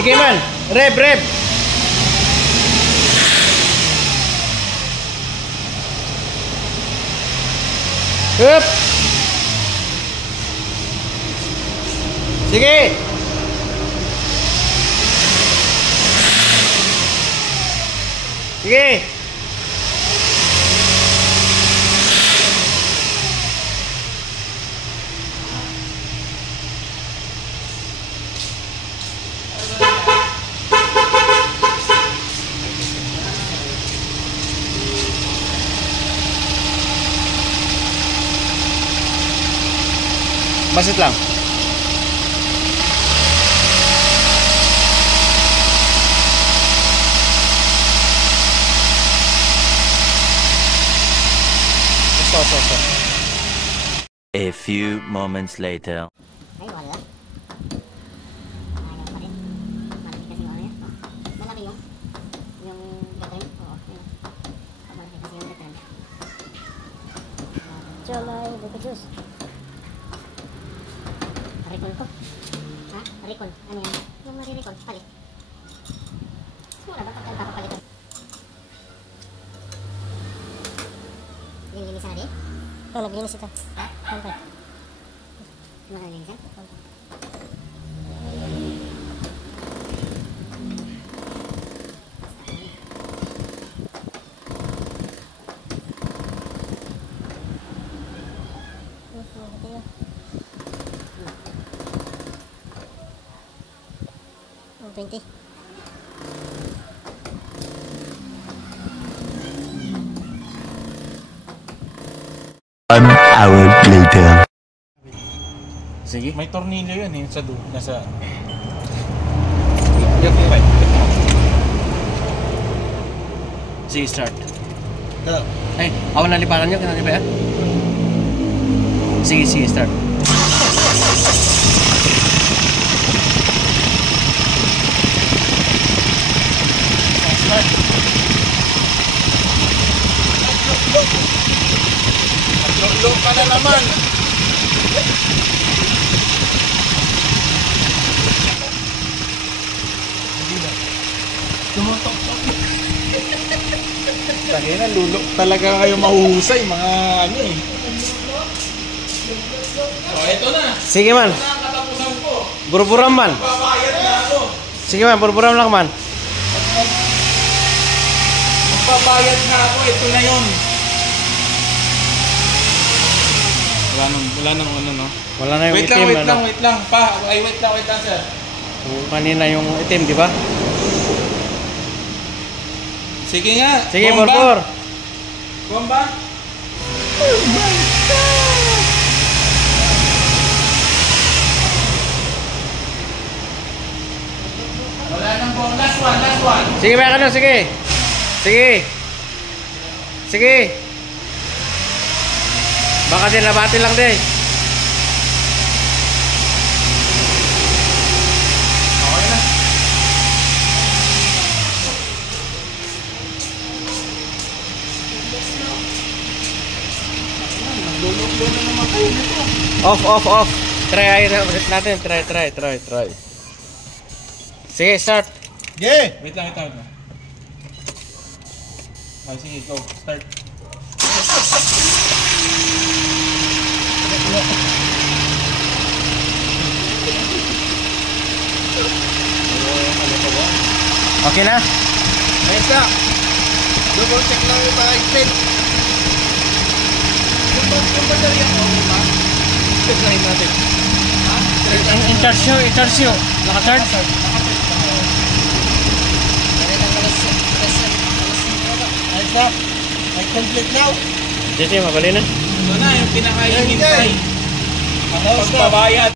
Sige man. Rev, rev. Hup. Sige. Sige. Basit lang. A few moments later. Ay, wala. Ayaw pa rin. Malaki kasi yung ano yan. Malaki yung button. Oo, yun. Malaki kasi yung button. Cholay, buko juice. Recon ko. Ha? Recon. Ano yan? Yung marirecon. Palit. Mura ba pagka papapalitan? Yung linisan na din? Oo, naglinis ito. Ha? Ano pa? Ano ka naglinisan? Oh, 20. An hour later. Sige. May tornilyo yun eh, sa nasa... Sige, start. Ay, awan na liparan nyo. Kinali ba yan? Sige, sige, start. Lolo ka na naman! Tumutok-tok. Tangin na, lulo talaga kayo mahuhusay, mga ano eh. Oh, eto na. Sige man. Ito na ang katapusan ko. Burburam man. Babayad na ako. Sige man, burburam lang man. Magbabayad na ako, ito na yun. Wala nang ano, no? Wala na yung Wait itim. lang. Pa, ay, wait lang, sir. Kanina yung itim, di ba? Sige nga. Sige, bomba. burbur. Bomba. Oh my God! Wala nang bomba. Last one. Sige ba, ano? Sige. Sige. Sige. Baka din nabati lang din. Okay na. Naglulog-lo na naman kayo nito. Off. Try natin. Try. Sige, start. Yeah! Wait lang. Oh, sige, go. Start. Okay na? Ayos na. Double check lang yung mga exit. Yung baterya ko, ba? Check lang natin. Ha? I-charge nyo. Naka-charge? Ayos na. I complete now. Sige, mabali na. Ito na yung pinaka-hinintay. Pagbabayad.